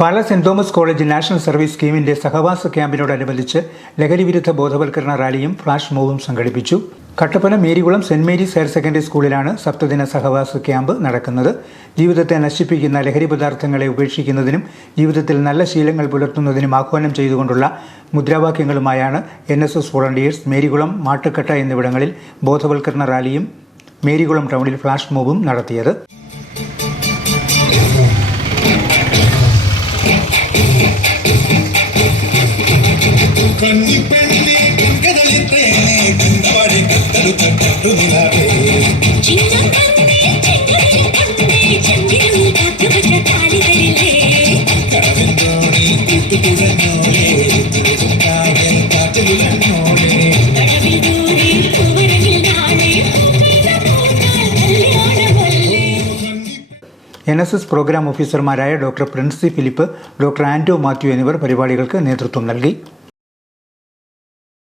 Pala saint Thomas college national service സ്കീമിന്റെ സഹവാസ ക്യാമ്പിനോടനുബന്ധിച്ച് ലഹരിവിരുദ്ധ ബോധവൽക്കരണ റാലിയും ഫ്ലാഷ് മോബും സംഘടിപ്പിച്ചു. Kattappana Marykulam saint Mary's higher secondary സ്കൂളിലാണ് സപ്തദിന സഹവാസ ക്യാമ്പ് നടക്കുന്നത്. ജീവിതത്തെ നശിപ്പിക്കുന്ന ലഹരി പദാർത്ഥങ്ങളെ ഉപേക്ഷിക്കുന്നതിനും ജീവിതത്തിൽ നല്ല ശീലങ്ങൾ പുലർത്തുന്നതിനും ആഹ്വാനം ചെയ്തുകൊണ്ടുള്ള മുദ്രാവാക്യങ്ങളുമായാണ് NSS വോളണ്ടിയേഴ്സ് മേരികുളം, മാട്ടുക്കട്ട എന്നിവിടങ്ങളിൽ ബോധവൽക്കരണ റാലിയും മേരികുളം ടൗണിൽ ഫ്ലാഷ് മോബും നടത്തിയത്. NSS പ്രോഗ്രാം ഓഫീസർമാരായ ഡോക്ടർ പ്രിൻസി ഫിലിപ്പ്, ഡോക്ടർ ആൻറ്റോ മാത്യു എന്നിവർ പരിപാടികൾക്ക് നേതൃത്വം നൽകി.